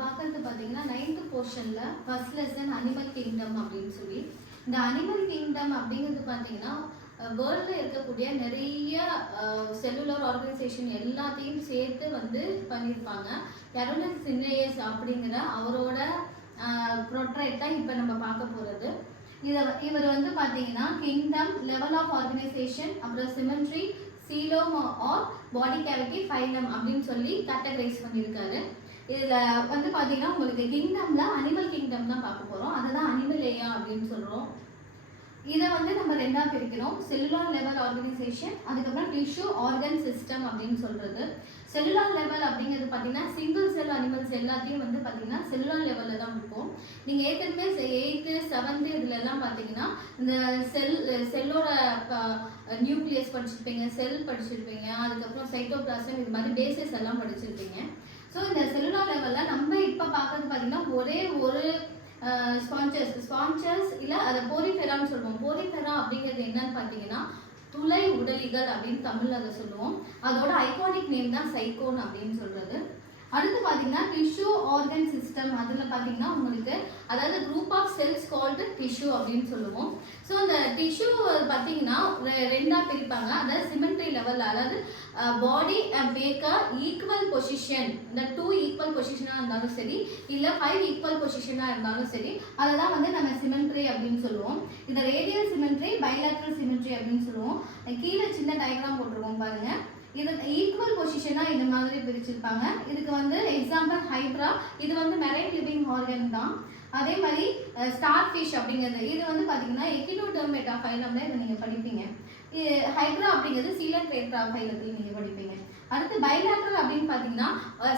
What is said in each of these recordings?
பார்க்கறது பார்த்தீங்கன்னா 9th போர்ஷன்ல ஃபர்ஸ்ட் லெசன் அனிமல் கிங்டம் அப்படின்னு சொல்லி, இந்த அனிமல் கிங்டம் அப்படிங்கிறது பார்த்தீங்கன்னா வேர்ல்டில் இருக்கக்கூடிய நிறைய செல்லுலர் ஆர்கனைசேஷன் எல்லாத்தையும் சேர்த்து வந்து பண்ணியிருப்பாங்க. எரோனஸ் சின்னேயஸ் அப்படிங்கிற அவரோட ப்ரோட்ரைட் தான் இப்போ நம்ம பார்க்க போகிறது. இவர் வந்து பார்த்தீங்கன்னா கிங்டம், லெவல் ஆஃப் ஆர்கனைசேஷன், அப்புறம் symmetry, coelom or body cavity, phylum அப்படின்னு சொல்லி கேட்டகரைஸ் பண்ணியிருக்காரு. இதில் வந்து பார்த்தீங்கன்னா உங்களுக்கு கிங்டமில் அனிமல் கிங்டம் தான் பார்க்க போகிறோம். அதை தான் அனிமல் ஏயா அப்படின்னு சொல்கிறோம். இதை வந்து நம்ம ரெண்டாக பிரிக்கிறோம். செல்லுலார் லெவல் ஆர்கனைசேஷன், அதுக்கப்புறம் டிஷ்யூ ஆர்கன் சிஸ்டம் அப்படின்னு சொல்கிறது. செல்லுலார் லெவல் அப்படிங்கிறது பார்த்தீங்கன்னா சிங்கிள் செல் அனிமல்ஸ் எல்லாத்தையும் வந்து பார்த்தீங்கன்னா செல்லுலார் லெவலில் தான் இருக்கும். நீங்கள் ஏற்கனவே 8th 7th இதுலலாம் பார்த்தீங்கன்னா இந்த செல்லோட நியூக்ளியஸ் படிச்சிருப்பீங்க, செல் படிச்சிருப்பீங்க, அதுக்கப்புறம் சைட்டோபிளாசம், இது மாதிரி பேசிஸ் எல்லாம் படிச்சிருப்பீங்க. ஸோ இந்த செல்லுலார் லெவலில் நம்ம இப்போ பார்க்கறது பார்த்தீங்கன்னா ஒரே ஒரு ஸ்பான்சர்ஸ் இல்லை அதை போரிஃபெரான்னு சொல்லுவோம். போரிஃபெரா அப்படிங்கிறது என்னன்னு பார்த்தீங்கன்னா துளை உடலிகள் அப்படின்னு தமிழ் அதை சொல்லுவோம். அதோட ஐகானிக் நேம் தான் சைக்கோன் அப்படின்னு சொல்றது. அடுத்து பார்த்தீங்கன்னா டிஷ்யூ ஆர்கன் சிஸ்டம், அதில் பார்த்தீங்கன்னா உங்களுக்கு அதாவது group of cells called tissue அப்படின்னு சொல்லுவோம். ஸோ இந்த டிஷ்யூ பார்த்தீங்கன்னா ரெண்டாக பிரிப்பாங்க. அதாவது சிமெண்ட்ரி லெவல், அதாவது பாடி மேக் அ ஈக்குவல் பொசிஷன், இந்த 2 ஈக்குவல் பொசிஷனாக இருந்தாலும் சரி, இல்லை 5 ஈக்குவல் பொசிஷனாக இருந்தாலும் சரி, அதை தான் வந்து நம்ம சிமெண்ட்ரி அப்படின்னு சொல்லுவோம். இந்த ரேடியல் சிமெண்ட்ரி, பைலேட்ரல் சிமெண்ட்ரி அப்படின்னு சொல்லுவோம். கீழே சின்ன டயக்ராம் போட்டிருக்கோம் பாருங்க. இது ஈக்குவல் பொசிஷனாக இந்த மாதிரி பிரிச்சிருப்பாங்க. இதுக்கு வந்து எக்ஸாம்பிள் ஹைட்ரா, இது வந்து மெரைன் லிவிங் ஆர்கன் தான். அதே மாதிரி ஸ்டார் ஃபிஷ் அப்படிங்கிறது இது வந்து பார்த்தீங்கன்னா எக்கினோடெர்மேட்டா ஃபைலம்ல இதை நீங்கள் படிப்பீங்க. ஹைட்ரா அப்படிங்கிறது சீலன்ட்ரேட்டா ஃபைலத்தில் நீங்கள் படிப்பீங்க. அடுத்து பைலேட்ரல் அப்படின்னு பார்த்தீங்கன்னா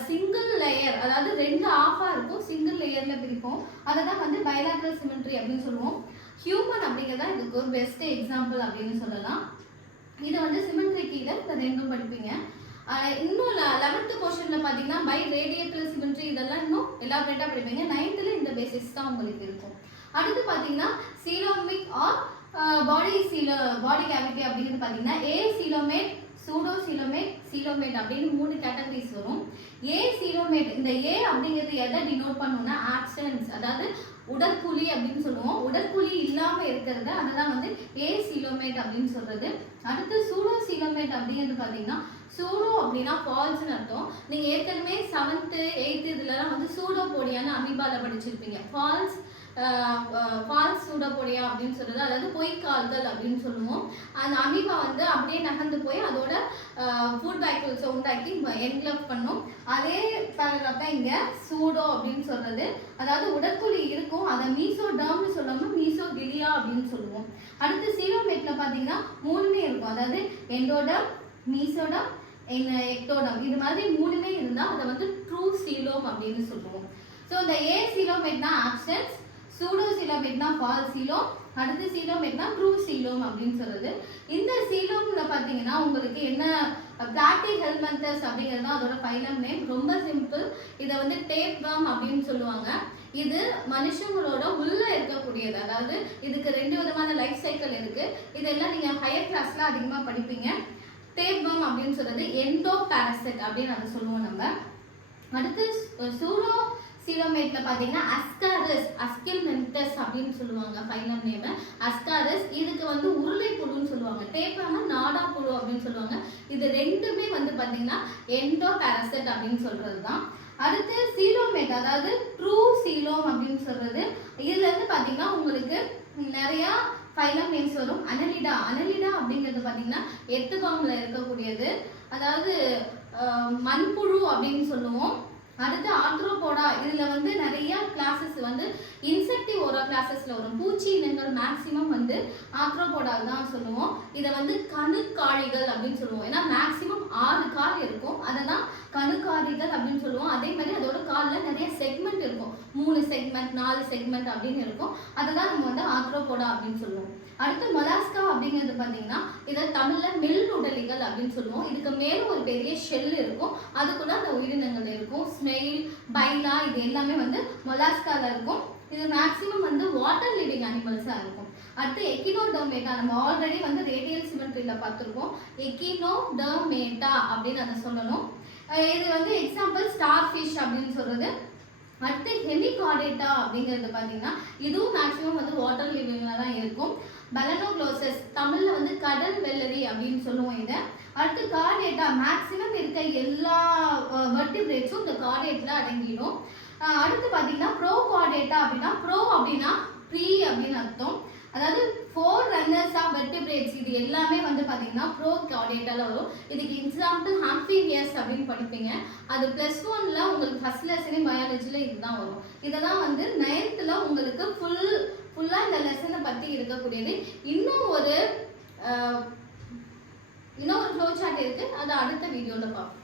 சிங்கிள் லேயர், அதாவது 2 ஆஃபாக இருக்கும், சிங்கிள் லேயரில் பிரிப்போம். அதை தான் வந்து பைலேட்ரல் சிமெண்ட்ரி அப்படின்னு சொல்லுவோம். ஹியூமன் அப்படிங்கிறதா இதுக்கு ஒரு பெஸ்ட் எக்ஸாம்பிள் அப்படின்னு சொல்லலாம். இது வந்து சிமெண்ட்ரி கீழே இந்த ரெண்டும் படிப்பீங்க. இன்னும் 11th போர்ஷனில் பார்த்தீங்கன்னா பை ரேடியேட்டல் சிமெண்ட்ரி இதெல்லாம் இன்னும் எலாபரேட்டாக படிப்பீங்க. 9th இந்த பேசிஸ் தான் உங்களுக்கு இருக்கும். அடுத்து பார்த்தீங்கன்னா சீலோமிக் ஆர் பாடி கேவிட்டி அப்படிங்கிறது பார்த்தீங்கன்னா ஏ சீலோமேட், சூடோ சீலோமேட், சீலோமேட் அப்படின்னு 3 கேட்டகரிஸ் வரும். ஏ சீலோமேட், இந்த ஏ அப்படிங்கிறது எதை டினோட் பண்ணுவோம்னா ஆப்சன்ஸ், அதாவது உடற்குழி அப்படின்னு சொல்லுவோம். உடற்குழி இல்லாமல் இருக்கிறது அதெல்லாம் வந்து ஏ சீலோமேட் அப்படின்னு சொல்றது. அடுத்து சூடோ சீலோமேட் அப்படிங்கிறது பார்த்தீங்கன்னா சூடோ அப்படின்னா ஃபால்ஸ்னு அர்த்தம். நீங்கள் ஏற்கனவே 7th 8th இதுலலாம் வந்து சூடோபோடியான்னு அமீபால படிச்சிருப்பீங்க. ஃபால்ஸ் சூடோபோடியா அப்படின்னு சொல்றது, அதாவது பொய்க்கால்கள் அப்படின்னு சொல்லுவோம். அந்த அமீபா வந்து அப்படியே நகர்ந்து போய் அதோட ஃபுட் பேக்டீரியல்ஸை உண்டாக்கி என்க்ளப் பண்ணும். அதே பேராகிராஃப் தான் இங்கே சூடோ அப்படின்னு சொல்றது. அதாவது உடற்குழி இருக்கும், அதை மீசோடர்ம்னு சொல்லாமல் மீசோகிலியா அப்படின்னு சொல்லுவோம். அடுத்து சீலோமேட்ல பார்த்தீங்கன்னா 3மே இருக்கும், அதாவது எண்டோடம், மீசோடம், எக்டோடம், இது மாதிரி 3மே இருந்தால் அதை வந்து ட்ரூ சீலோம் அப்படின்னு சொல்லுவோம். ஸோ இந்த ஏ சீலோமேட்னா ஆப்சன்ஸ், சூடோ சீலோமேட்னா ஃபால்ஸ் சீலோம், அடுத்து சீலோமேட்னா ட்ரூ சீலோம் அப்படின்னு சொல்றது. இந்த சீலோம்ல பார்த்தீங்கன்னா உங்களுக்கு என்ன பிளாட்டி ஹெல்மந்தஸ் அப்படிங்கிறது அதோட ஃபைலம் நேம். ரொம்ப சிம்பிள். இதை வந்து டேப் வார்ம் அப்படின்னு சொல்லுவாங்க. இது மனுஷங்களோட உள்ள இருக்கக்கூடியது, அதாவது இதுக்கு 2 விதமான லைஃப் சைக்கிள் இருக்கு. இதெல்லாம் நீங்க ஹையர் கிளாஸ்ல அதிகமா படிப்பீங்க. டேப் வார்ம் அப்படின்னு சொல்றது எண்டோ பாரசைட் அப்படின்னு அதை சொல்லுவோம் நம்ம. அடுத்து சூடோ சீலோமேட்ல பார்த்தீங்கன்னா அஸ்காரஸ், அஸ்கில்மெண்டஸ் அப்படின்னு சொல்லுவாங்க ஃபைலம் நேம். அஸ்காரஸ் இதுக்கு வந்து உருளை புழுன்னு சொல்லுவாங்க. டேப்பான நாடா புழு அப்படின்னு சொல்லுவாங்க. இது 2மே வந்து பார்த்தீங்கன்னா எண்டோ பாரசைட் அப்படின்னு சொல்றது தான். அடுத்து சீலோமேட், அதாவது ட்ரூ சீலோம் அப்படின்னு சொல்றது. இதுல இருந்து பார்த்தீங்கன்னா உங்களுக்கு நிறைய ஃபைலம் நேம்ஸ் வரும். அனலிடா அப்படிங்கிறது பார்த்தீங்கன்னா எர்த்வார்ம்ல இருக்கக்கூடியது, அதாவது மண்புழு அப்படின்னு சொல்லுவோம். அடுத்து ஆர்த்ரோபோடா, இதில் வந்து நிறைய கிளாஸஸ் வந்து இன்செக்டிவோரா கிளாஸஸில் வரும். பூச்சி இனங்கள் மேக்சிமம் வந்து ஆர்த்ரோபோடா தான் சொல்லுவோம். இதை வந்து கணுக்காழிகள் அப்படின்னு சொல்லுவோம். ஏன்னா மேக்சிமம் 6 கால் இருக்கும், அதை தான் கணுக்காழிகள் அப்படின்னு சொல்லுவோம். அதே மாதிரி அதோட காலில் நிறைய செக்மெண்ட் இருக்கும், 3 செக்மெண்ட் 4 செக்மெண்ட் அப்படின்னு இருக்கும். அதை தான் நம்ம வந்து ஆர்த்ரோபோடா அப்படின்னு சொல்லுவோம். அடுத்து மொலாஸ்கா அப்படிங்கிறது பார்த்தீங்கன்னா இதை தமிழில் மெல் உடலிகள் அப்படின்னு சொல்லுவோம். இதுக்கு மேலே ஒரு பெரிய ஷெல் இருக்கும், அதுக்குள்ள அந்த உயிரினங்கள் இருக்கும். ஸ்னெயில், பைலா இது எல்லாமே வந்து மொலாஸ்கால இருக்கும். இது மேக்சிமம் வந்து வாட்டர் லிவிங் அனிமல்ஸாக இருக்கும். அடுத்து எக்கினோடெர்மேட்டா, நம்ம ஆல்ரெடி வந்து ரேடியல் சிமெண்ட்ரியில் பார்த்துருக்கோம். எக்கினோடெர்மேட்டா அப்படின்னு அதை சொல்லணும். இது வந்து எக்ஸாம்பிள் ஸ்டார் ஃபிஷ் அப்படின்னு சொல்றது. அடுத்து ஹெமிகார்டேட்டா அப்படிங்கிறது பார்த்தீங்கன்னா இதுவும் மேக்ஸிமம் வந்து வாட்டர் லிவிங்கில் தான் இருக்கும். பெலனோக்ளோசஸ் தமிழில் வந்து கடல் வெள்ளரி அப்படின்னு சொல்லுவோம் இதை. அடுத்து கார்டேட்டா மேக்ஸிமம் இருக்க எல்லா வெர்டிபிரேட்ஸும் இந்த கார்டேட்டில் அடங்கிடும். அடுத்து பார்த்தீங்கன்னா ப்ரோ கார்டேட்டா அப்படின்னா ப்ரோ அப்படின்னா ப்ரீ அப்படின்னு அர்த்தம். அதாவது 4 ரன்னர்ஸ் ஆஃப் வெர்டிபிரேட்ஸ் இது எல்லாமே வந்து பார்த்தீங்கன்னா ப்ரோ கார்டேட்டால வரும். இதுக்கு எக்ஸாம்பிள் ஆம்ஃபிபியஸ் அப்படின்னு படிப்பீங்க. அது +1ல் உங்களுக்கு ஃபர்ஸ்ட் லெசனே பயாலஜியில் இதுதான் வரும். இதை தான் வந்து 9th உங்களுக்கு ஃபுல்லாக இந்த லெசனை பற்றி இருக்கக்கூடியது. இன்னும் ஒரு ஃப்ளோ சார்ட் இருக்குது, அதை அடுத்த வீடியோவில் பார்ப்போம்.